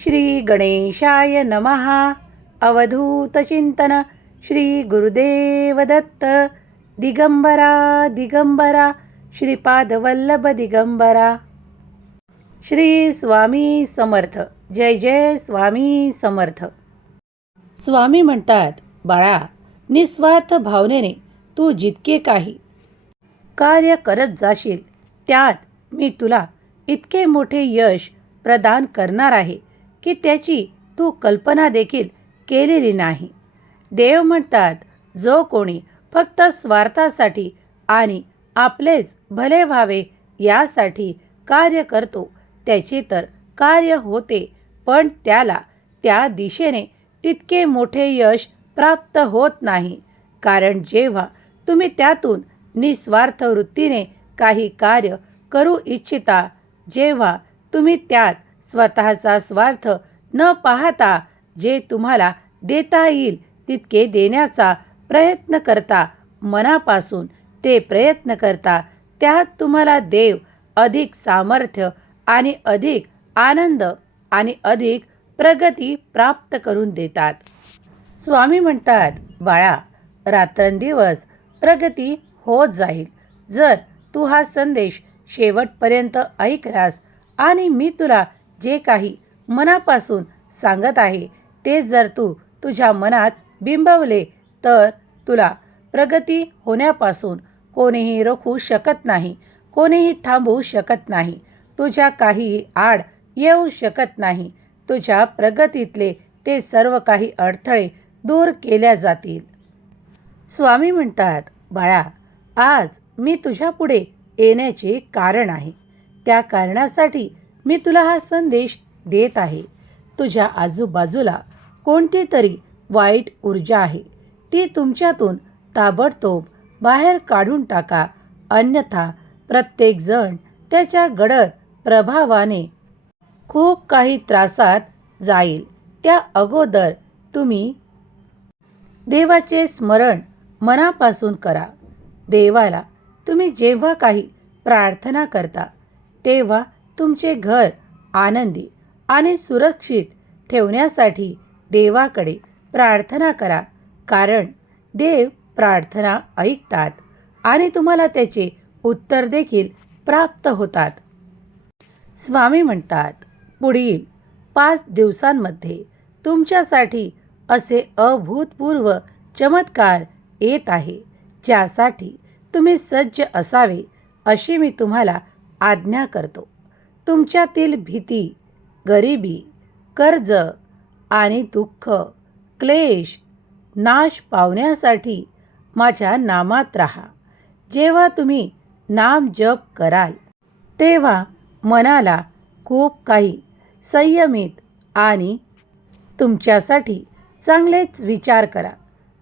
श्री गणेशाय नमः। अवधूतचिंतन श्री गुरुदेव दत्त। दिगंबरा दिगंबरा। श्रीपादवल्लभ दिगंबरा। श्री स्वामी समर्थ। जय जय स्वामी समर्थ। स्वामी म्हणतात बाळा निस्वार्थ भावनेने तू जितके काही कार्य करत जाशील त्यात मी तुला इतके मोठे यश प्रदान करणार आहे. की त्याची तू कल्पना देखील केलेली नाही. देव म्हणतात जो कोणी फक्त स्वार्थासाठी आणि आपलेच भले व्हावे यासाठी कार्य करतो त्याचे तर कार्य होते पण त्याला त्या दिशेने तितके मोठे यश प्राप्त होत नाही. कारण जेव्हा तुम्ही त्यातून निस्वार्थ वृत्तीने काही कार्य करू इच्छिता जेव्हा तुम्ही त्यात स्वतःचा स्वार्थ न पाहता जे तुम्हाला देता येईल तितके देण्याचा प्रयत्न करता मनापासून ते प्रयत्न करता त्यात तुम्हाला देव अधिक सामर्थ्य आणि अधिक आनंद आणि अधिक प्रगती प्राप्त करून देतात. स्वामी म्हणतात बाळा रात्रंदिवस प्रगती होत जाईल. जर तू हा संदेश शेवटपर्यंत ऐकलास आणि मी तुला जे काही मनापासून सांगत आहे ते जर तू तुझ्या मनात बिंबवले तर तुला प्रगती होण्यापासून कोणीही रोखू शकत नाही कोणीही थांबवू शकत नाही तुझ्या काहीही आड येऊ शकत नाही तुझ्या प्रगतीतले ते सर्व काही अडथळे दूर केल्या जातील. स्वामी म्हणतात बाळा आज मी तुझ्यापुढे येण्याचे कारण आहे. त्या कारणासाठी मी तुला हा संदेश देत आहे. तुझ्या आजूबाजूला कोणती तरी वाईट ऊर्जा आहे. ती तुमच्यातून ताबडतोब बाहेर काढून टाका. अन्यथा प्रत्येकजण त्याच्या गडद प्रभावाने खूप काही त्रासात जाईल. त्या अगोदर तुम्ही देवाचे स्मरण मनापासून करा. देवाला तुम्ही जेव्हा काही प्रार्थना करता तेव्हा तुमचे घर आनंदी आणि सुरक्षित ठेवण्यासाठी देवाकडे प्रार्थना करा. कारण देव प्रार्थना ऐकतात आणि तुम्हाला त्याचे उत्तर देखील प्राप्त होतात. स्वामी म्हणतात पुढील पाच दिवसांमध्ये तुमच्यासाठी असे अभूतपूर्व चमत्कार येत आहे ज्यासाठी तुम्ही सज्ज असावे अशी मी तुम्हाला आज्ञा करतो. तुमच्यातील भीती गरिबी कर्ज आणि दुःख क्लेश नाश पावण्यासाठी माझ्या नामात राहा. जेव्हा तुम्ही नाम जप कराल तेव्हा मनाला खूप काही संयमित आणि तुमच्यासाठी चांगलेच विचार करा.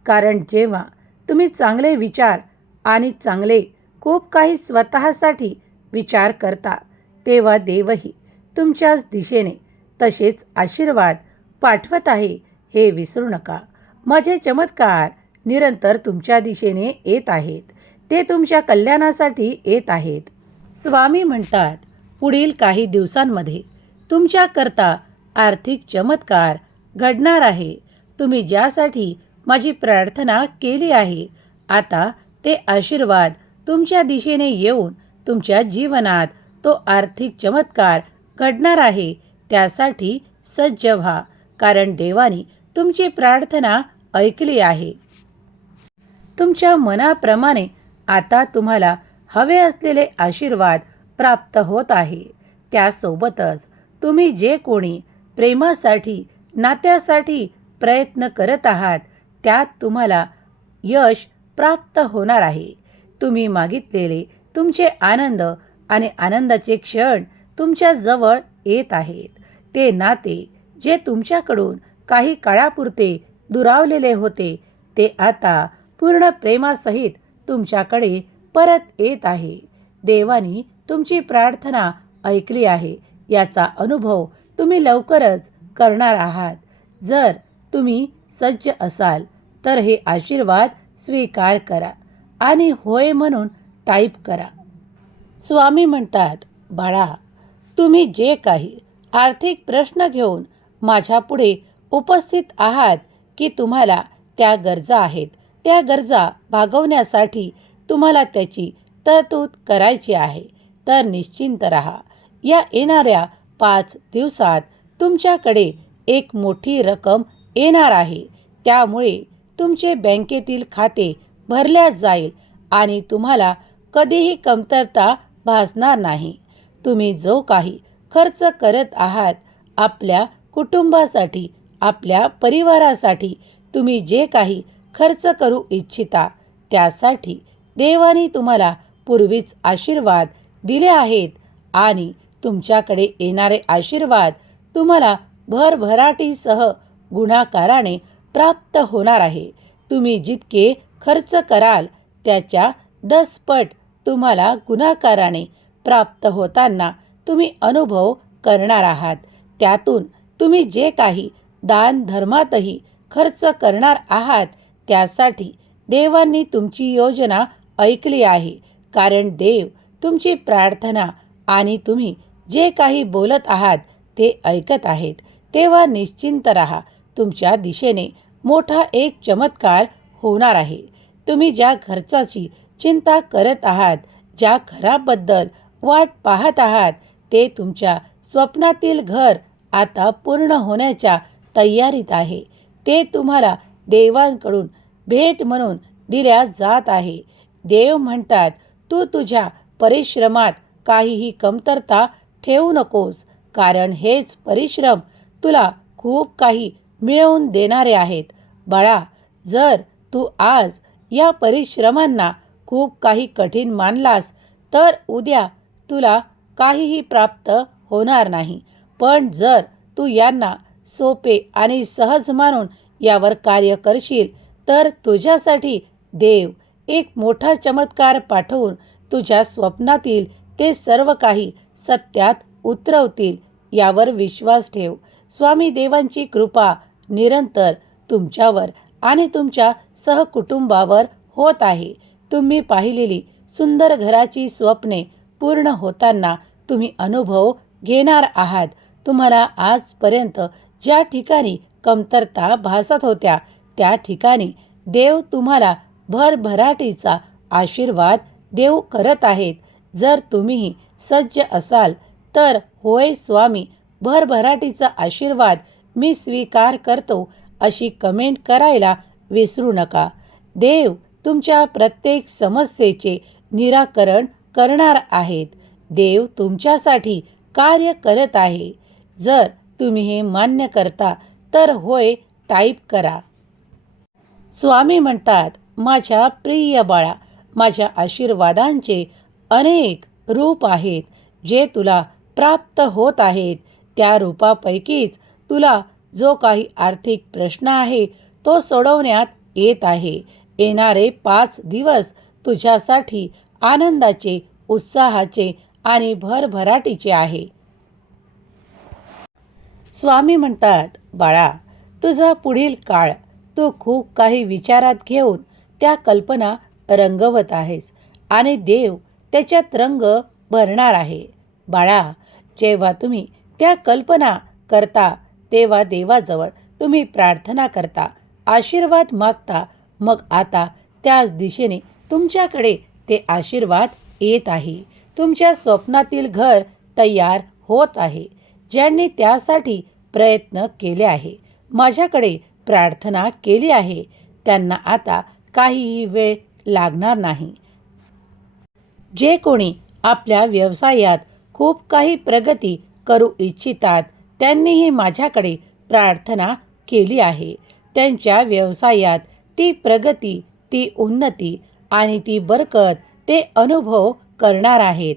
कारण जेव्हा तुम्ही चांगले विचार आणि चांगले खूप काही स्वतःसाठी विचार करता तेव्हा देवही तुमच्याच दिशेने तसेच आशीर्वाद पाठवत आहे हे विसरू नका. माझे चमत्कार निरंतर तुमच्या दिशेने येत आहेत. ते तुमच्या कल्याणासाठी येत आहेत. स्वामी म्हणतात पुढील काही दिवसांमध्ये तुमच्याकरता आर्थिक चमत्कार घडणार आहे. तुम्ही ज्यासाठी माझी प्रार्थना केली आहे आता ते आशीर्वाद तुमच्या दिशेने येऊन तुमच्या जीवनात तो आर्थिक चमत्कार घडणार आहे त्यासाठी सज्ज व्हा कारण देवाने तुमची प्रार्थना ऐकली आहे. तुमच्या मनाप्रमाणे आता तुम्हाला हवे असलेले आशीर्वाद प्राप्त होत आहे. त्यासोबतच तुम्ही जे कोणी प्रेमासाठी नात्यासाठी प्रयत्न करत आहात त्यात तुम्हाला यश प्राप्त होणार आहे. तुम्ही मागितलेले तुमचे आनंद आणि आनंदाचे क्षण तुमच्या जवळ येत आहेत. ते नाते जे तुमच्याकडून काही काळापुरते दुरावलेले होते ते आता पूर्ण प्रेमासहित तुमच्याकडे परत येत आहे. देवानी तुमची प्रार्थना ऐकली आहे. याचा अनुभव तुम्ही लवकरच करणार आहात. जर तुम्ही सज्ज असाल तर हे आशीर्वाद स्वीकार करा आणि होय म्हणून टाईप करा. स्वामी म्हणतात बाळा तुम्ही जे काही आर्थिक प्रश्न घेऊन माझ्यापुढे उपस्थित आहात की तुम्हाला त्या गरजा आहेत त्या गरजा भागवण्यासाठी तुम्हाला त्याची तरतूद करायची आहे तर निश्चिंत रहा. या येणाऱ्या पाच दिवसात तुमच्याकडे एक मोठी रक्कम येणार आहे. त्यामुळे तुमचे बँकेतील खाते भरल्या जाईल आणि तुम्हाला कधीही कमतरता भासणार नाही. तुम्ही जो काही खर्च करत आहात आपल्या कुटुंबासाठी आपल्या परिवारासाठी तुम्ही जे काही खर्च करू इच्छिता त्यासाठी देवाने तुम्हाला पूर्वीच आशीर्वाद दिले आहेत आणि तुमच्याकडे येणारे आशीर्वाद तुम्हाला भरभराटीसह गुणाकाराने प्राप्त होणार आहे. तुम्ही जितके खर्च कराल त्याच्या दसपट तुम्हाला गुणाकाराने प्राप्त होताना तुम्ही अनुभव करणार आहात. त्यातून तुम्ही जे काही दान धर्मातही खर्च करणार आहात त्यासाठी देवांनी तुमची योजना ऐकली आहे. कारण देव तुमची प्रार्थना आणि तुम्ही जे काही बोलत आहात ते ऐकत आहेत. तेव्हा निश्चिंत राहा. तुमच्या दिशेने मोठा एक चमत्कार होणार आहे. तुम्ही ज्या खर्चाची चिंता करत आहात ज्या घराबद्दल वाट पाहत आहात ते तुमच्या स्वप्नातील घर आता पूर्ण होण्याच्या तयारीत आहे. ते तुम्हाला देवांकडून भेट म्हणून दिल्या जात आहे. देव म्हणतात तू तुझ्या परिश्रमात काहीही कमतरता ठेवू नकोस कारण हेच परिश्रम तुला खूप काही मिळवून देणारे आहेत. बाळा जर तू आज या परिश्रमांना खूप काही कठीण मानलास तर उद्या तुला काहीही प्राप्त होणार नाही. पण जर तू यांना सोपे आणि सहज मानून यावर कार्य करशील तर तुझ्यासाठी देव एक मोठा चमत्कार पाठवून तुझ्या स्वप्नातील ते सर्व काही सत्यात उतरवतील यावर विश्वास ठेव. स्वामी देवांची कृपा निरंतर तुमच्यावर आणि तुमच्या सहकुटुंबावर होत आहे. तुम्ही पाहिलेली सुंदर घराची स्वप्ने पूर्ण होताना तुम्ही अनुभव घेणार आहात. तुम्हाला आजपर्यंत ज्या ठिकाणी कमतरता भासत होत्या त्या ठिकाणी देव तुम्हाला भरभराटीचा आशीर्वाद देऊ करत आहेत. जर तुम्हीही सज्ज असाल तर होय स्वामी भरभराटीचा आशीर्वाद मी स्वीकार करतो अशी कमेंट करायला विसरू नका. देव तुमच्या प्रत्येक समस्येचे निराकरण करणार आहेत. देव तुमच्यासाठी कार्य करत आहे. जर तुम्ही हे मान्य करता तर होय टाईप करा. स्वामी म्हणतात माझ्या प्रिय बाळा माझ्या आशीर्वादांचे अनेक रूप आहेत जे तुला प्राप्त होत आहेत. त्या रूपापैकीच तुला जो काही आर्थिक प्रश्न आहे तो सोडवण्यात येत आहे. येणारे पाच दिवस तुझ्यासाठी आनंदाचे उत्साहाचे आणि भरभराटीचे आहे. स्वामी म्हणतात बाळा तुझा पुढील काळ तू खूप काही विचारात घेऊन त्या कल्पना रंगवत आहेस आणि देव त्याच्यात रंग भरणार आहे. बाळा जेव्हा तुम्ही त्या कल्पना करता तेव्हा देवाजवळ तुम्ही प्रार्थना करता आशीर्वाद मागता मग आता त्याच दिशेने तुमच्याकडे ते आशीर्वाद येत आहे. तुमच्या स्वप्नातील घर तयार होत आहे ज्यांनी त्यासाठी प्रयत्न केले आहे. माझ्याकडे प्रार्थना केली आहे. त्यांना आता काहीही वेळ लागणार नाही. जे कोणी आपल्या व्यवसायात खूप काही प्रगती करू इच्छितात त्यांनीही माझ्याकडे प्रार्थना केली आहे. त्यांच्या व्यवसायात ती प्रगती ती उन्नती आणि ती बरकत ते अनुभव करणार आहेत.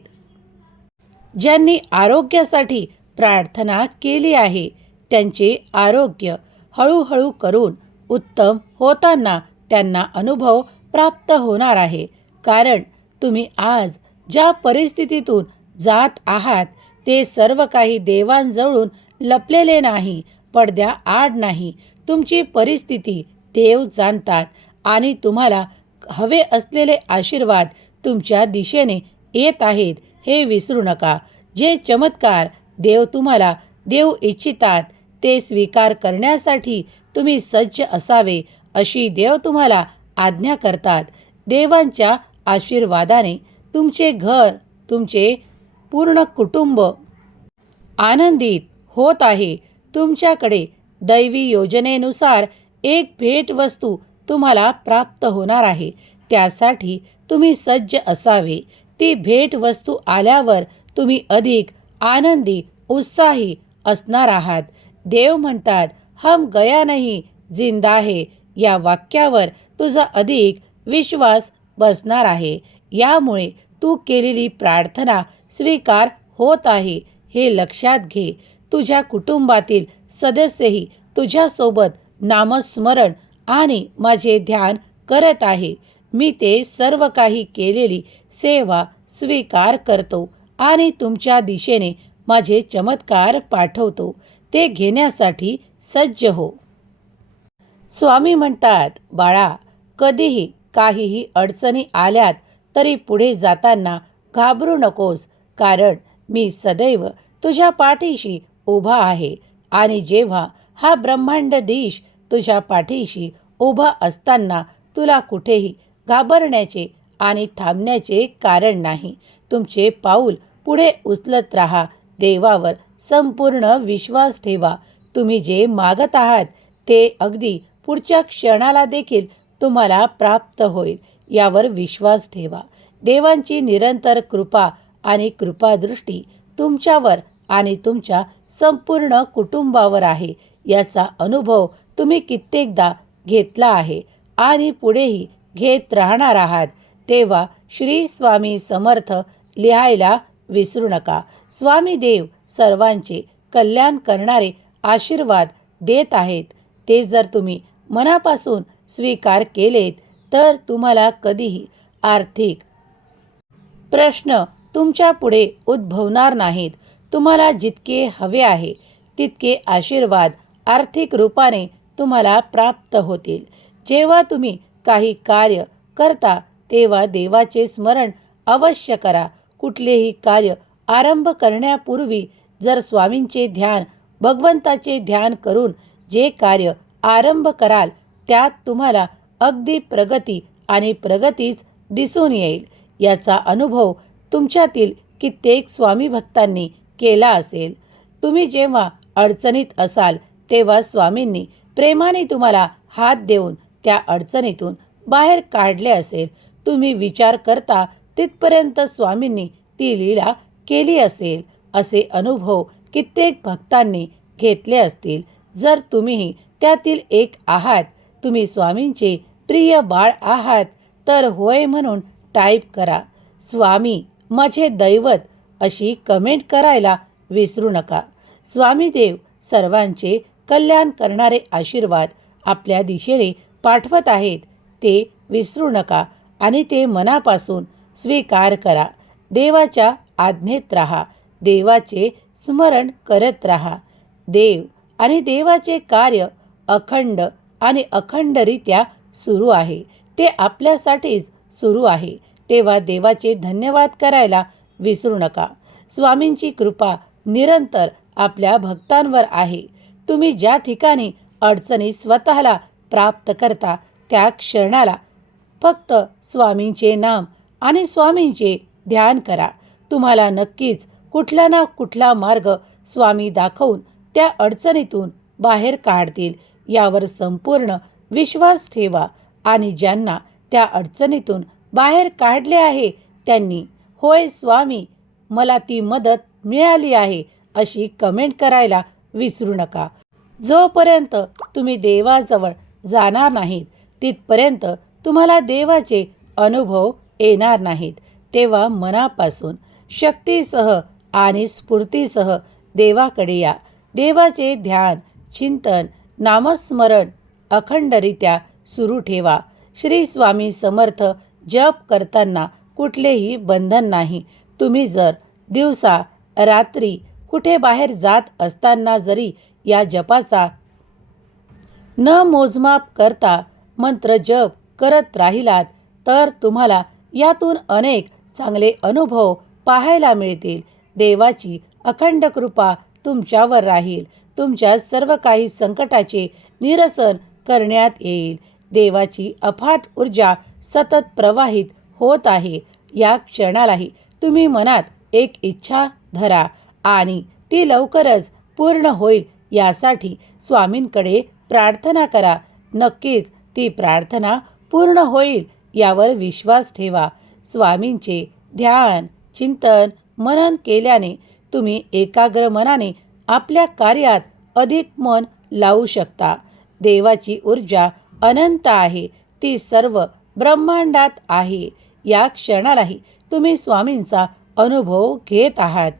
ज्यांनी आरोग्यासाठी प्रार्थना केली आहे त्यांचे आरोग्य हळूहळू करून उत्तम होताना त्यांना अनुभव प्राप्त होणार आहे. कारण तुम्ही आज ज्या परिस्थितीतून जात आहात ते सर्व काही देवांजवळून लपलेले नाही पडद्या आड नाही. तुमची परिस्थिती देव जाणतात आणि तुम्हाला हवे असलेले आशीर्वाद तुमच्या दिशेने येत आहेत हे विसरू नका. जे चमत्कार देव तुम्हाला देऊ इच्छितात ते स्वीकार करण्यासाठी तुम्ही सज्ज असावे अशी देव तुम्हाला आज्ञा करतात. देवांच्या आशीर्वादाने तुमचे घर तुमचे पूर्ण कुटुंब आनंदित होत आहे. तुमच्याकडे दैवी योजनेनुसार एक भेटवस्तू तुम्हाला प्राप्त होणार आहे. त्यासाठी तुम्ही सज्ज असावे. ती भेटवस्तू आल्यावर तुम्ही अधिक आनंदी उत्साही असणार आहात. देव म्हणतात हम गया नाही जिंदा है. या वाक्यावर तुझा अधिक विश्वास बसणार आहे. यामुळे तू केलेली प्रार्थना स्वीकार होत आहे. हे लक्षात घे. तुझ्या कुटुंबातील सदस्यही तुझ्यासोबत नामस्मरण आणि माझे ध्यान करत आहे. मी ते सर्व काही केलेली सेवा स्वीकार करतो आणि तुमच्या दिशेने माझे चमत्कार पाठवतो. ते घेण्यासाठी सज्ज हो. स्वामी म्हणतात बाळा कधीही काहीही अडचणी आल्यात तरी पुढे जाताना घाबरू नकोस कारण मी सदैव तुझ्या पाठीशी उभा आहे आणि जेव्हा हा ब्रह्मांड देश तुझ्या पाठीशी उभा असताना तुला कुठेही घाबरण्याचे आणि थांबण्याचे कारण नाही. तुमचे पाऊल पुढे उचलत राहा. देवावर संपूर्ण विश्वास ठेवा. तुम्ही जे मागत आहात ते अगदी पुढच्या क्षणाला देखील तुम्हाला प्राप्त होईल. यावर विश्वास ठेवा. देवांची निरंतर कृपा आणि कृपादृष्टी तुमच्यावर आणि तुमच्या संपूर्ण कुटुंबावर आहे. याचा अनुभव तुम्ही कित्येकदा घेतला आहे आणि पुढेही घेत राहणार आहात. तेव्हा श्री स्वामी समर्थ लिहायला विसरू नका. स्वामी देव सर्वांचे कल्याण करणारे आशीर्वाद देत आहेत. ते जर तुम्ही मनापासून स्वीकार केलेत तर तुम्हाला कधीही आर्थिक प्रश्न तुमच्यापुढे उद्भवणार नाहीत. तुम्हाला जितके हवे आहे तितके आशीर्वाद आर्थिक रूपाने तुम्हाला प्राप्त होतील. जेव्हा तुम्ही काही कार्य करता तेव्हा देवाचे स्मरण अवश्य करा. कुठलेही कार्य आरंभ करण्यापूर्वी जर स्वामींचे ध्यान भगवंताचे ध्यान करून जे कार्य आरंभ कराल त्यात तुम्हाला अगदी प्रगती आणि प्रगतीच दिसून येईल. याचा अनुभव तुमच्यातील कित्येक स्वामी भक्तांनी केला असेल. तुम्ही जेव्हा अडचणीत असाल तेव्हा स्वामींनी प्रेमाने तुम्हाला हात देऊन त्या अडचणीतून बाहेर काढले असेल. तुम्ही विचार करता तिथपर्यंत स्वामींनी ती लीला केली असेल. असे अनुभव कित्येक भक्तांनी घेतले असतील. जर तुम्हीही त्यातील एक आहात तुम्ही स्वामींचे प्रिय बाळ आहात तर होय म्हणून टाईप करा स्वामी माझे दैवत अशी कमेंट करायला विसरू नका. स्वामीदेव सर्वांचे कल्याण करणारे आशीर्वाद आपल्या दिशेने पाठवत आहेत. ते विसरू नका आणि ते मनापासून स्वीकार करा. देवाच्या आज्ञेत राहा. देवाचे स्मरण करत राहा. देव आणि देवाचे कार्य अखंड आणि अखंडरित्या सुरू आहे. ते आपल्यासाठीच सुरू आहे. तेव्हा देवाचे धन्यवाद करायला विसरू नका. स्वामींची कृपा निरंतर आपल्या भक्तांवर आहे. तुम्ही ज्या ठिकाणी अडचणी स्वतःला प्राप्त करता त्या क्षणाला फक्त स्वामींचे नाम आणि स्वामींचे ध्यान करा. तुम्हाला नक्कीच कुठला ना कुठला मार्ग स्वामी दाखवून त्या अडचणीतून बाहेर काढतील. यावर संपूर्ण विश्वास ठेवा आणि ज्यांना त्या अडचणीतून बाहेर काढले आहे त्यांनी होय स्वामी मला ती मदत मिळाली आहे अशी कमेंट करायला विसरू नका. जोपर्यंत तुम्ही देवाजवळ जाणार नाहीत तिथपर्यंत तुम्हाला देवाचे अनुभव येणार नाहीत. तेव्हा मनापासून शक्तीसह आणि स्फूर्तीसह देवाकडे या. देवाचे ध्यान चिंतन नामस्मरण अखंडरित्या सुरू ठेवा. श्री स्वामी समर्थ जप करताना कुठलेही बंधन नाही. तुम्ही जर दिवसा रात्री कुठे बाहेर जात असताना जरी या जपाचा न मोजमाप करता मंत्र जप करत राहिलात तर तुम्हाला यातून अनेक चांगले अनुभव पाहायला मिळतील. देवाची अखंड कृपा तुमच्यावर राहील. तुमच्या सर्व काही संकटाचे निरसन करण्यात येईल. देवाची अफाट ऊर्जा सतत प्रवाहित होत आहे. या क्षणालाही तुम्ही मनात एक इच्छा धरा. आणि ती लवकरच पूर्ण होईल यासाठी स्वामींकडे प्रार्थना करा. नक्कीच ती प्रार्थना पूर्ण होईल यावर विश्वास ठेवा. स्वामींचे ध्यान चिंतन मनन केल्याने तुम्ही एकाग्र मनाने आपल्या कार्यात अधिक मन लावू शकता. देवाची ऊर्जा अनंत आहे. ती सर्व ब्रह्मांडात आहे. या क्षणालाही तुम्ही स्वामींचा अनुभव घेत आहात.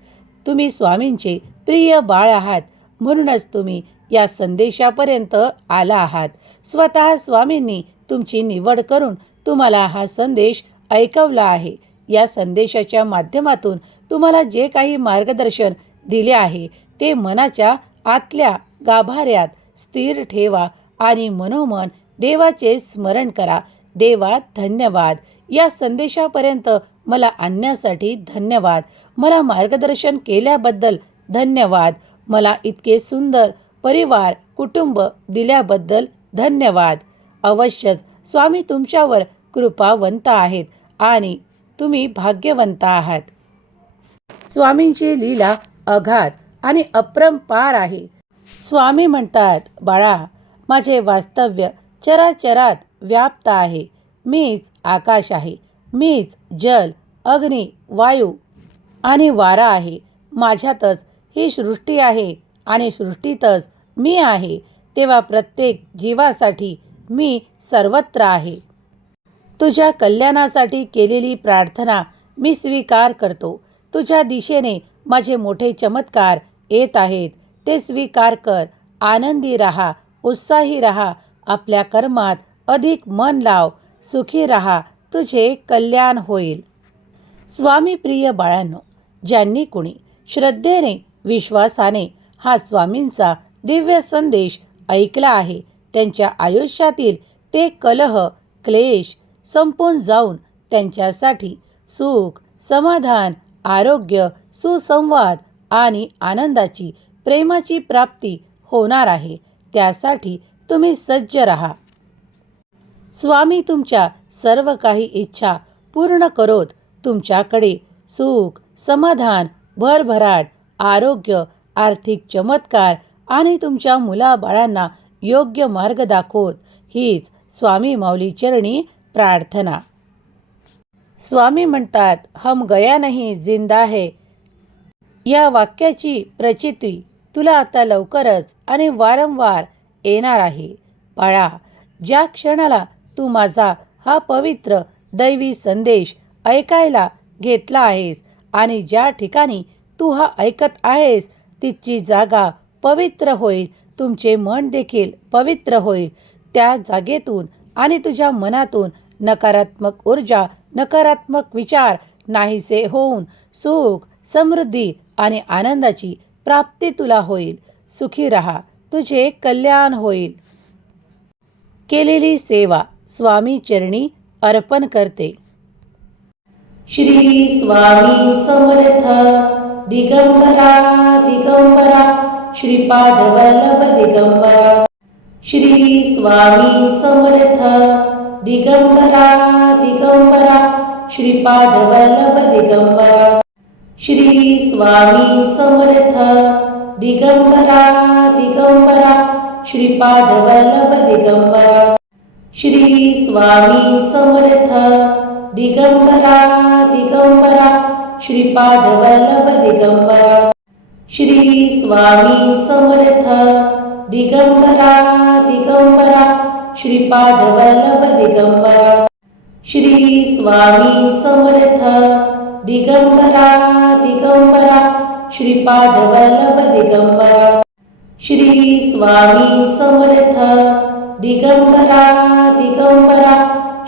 तुम्ही स्वामींचे प्रिय बाळ आहात. म्हणूनच तुम्ही या संदेशापर्यंत आला आहात. स्वतः स्वामींनी तुमची निवड करून तुम्हाला हा संदेश ऐकवला आहे. या संदेशाच्या माध्यमातून तुम्हाला जे काही मार्गदर्शन दिले आहे ते मनाच्या आतल्या गाभाऱ्यात स्थिर ठेवा आणि मनोमन देवाचे स्मरण करा. देवा धन्यवाद. या संदेशापर्यंत मला आणण्यासाठी धन्यवाद. मला मार्गदर्शन केल्याबद्दल धन्यवाद. मला इतके सुंदर परिवार कुटुंब दिल्याबद्दल धन्यवाद. अवश्यच स्वामी तुमच्यावर कृपावंत आहेत आणि तुम्ही भाग्यवंत आहात. स्वामींची लीला अघात आणि अप्रंपार आहे. स्वामी म्हणतात बाळा माझे वास्तव्य चराचरात व्याप्त आहे. मीच आकाश आहे. मीच जल अग्नी वायू आणि वारा आहे. माझ्यातच ही सृष्टी आहे आणि सृष्टीतच मी आहे. तेव्हा प्रत्येक जीवासाठी मी सर्वत्र आहे. तुझ्या कल्याणासाठी केलेली प्रार्थना मी स्वीकार करतो. तुझ्या दिशेने माझे मोठे चमत्कार येत आहेत. ते स्वीकार कर. आनंदी राहा उत्साही राहा. आपल्या कर्मात अधिक मन लाव. सुखी राहा. तुझे कल्याण होईल. स्वामी प्रिय बाळांनो ज्यांनी कुणी श्रद्धेने विश्वासाने हा स्वामींचा दिव्य संदेश ऐकला आहे त्यांच्या आयुष्यातील ते कलह क्लेश संपून जाऊन त्यांच्यासाठी सुख समाधान आरोग्य सुसंवाद आणि आनंदाची प्रेमाची प्राप्ती होणार आहे. त्यासाठी तुम्ही सज्ज रहा. स्वामी तुमच्या सर्व काही इच्छा पूर्ण करोत. तुमच्याकडे सुख समाधान भरभराट आरोग्य आर्थिक चमत्कार आणि तुमच्या मुलाबाळांना योग्य मार्ग दाखवत. हीच स्वामी माऊली चरणी प्रार्थना. स्वामी म्हणतात हम गया नाही जिंदा है. या वाक्याची प्रचिती तुला आता लवकरच आणि वारंवार येणार आहे. बाळा ज्या क्षणाला तू माझा हा पवित्र दैवी संदेश ऐकायला घेतला आहेस आणि ज्या ठिकाणी तू हा ऐकत आहेस तिची जागा पवित्र होईल. तुमचे मन देखील पवित्र होईल. त्या जागेतून आणि तुझ्या मनातून नकारात्मक ऊर्जा नकारात्मक विचार नाहीसे होऊन सुख समृद्धी आणि आनंदाची प्राप्ती तुला होईल. सुखी रहा. तुझे कल्याण होईल. केलेली सेवा स्वामी चरणी अर्पण करते. श्री स्वामी समर्थ दिगंबरा दिगंबरा श्रीपाद वल्लभ दिगंबरा. श्री स्वामी समर्थ दिगंबरा दिगंबरा श्रीपाद वल्लभ दिगंबरा. श्री स्वामी समर्थ दिगंबरा दिगंबरा श्रीपाद वल्लभ दिगंबरा. श्री स्वामी समर्थ दिगंबरा दिगंबरा श्रीपाद वल्लभ दिगंबरा. श्री स्वामी समर्थ दिगंबरा दिगंबरा श्रीपाद वल्लभ दिगंबरा. श्री स्वामी समर्थ दिगंबरा दिगंबरा श्रीपाद वल्लभ दिगंबरा. श्री स्वामी समर्थ दिगंबरा दिगंबरा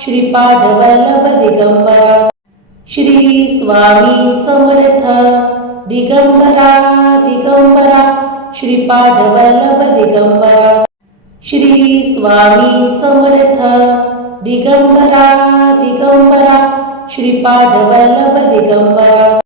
श्रीपाद वल्लभ दिगंबरा। श्री स्वामी समर्थ दिगंबरा दिगंबरा श्रीपाद वल्लभ दिगंबरा। श्री स्वामी समर्थ दिगंबरा दिगंबरा श्रीपाद वल्लभ दिगंबरा।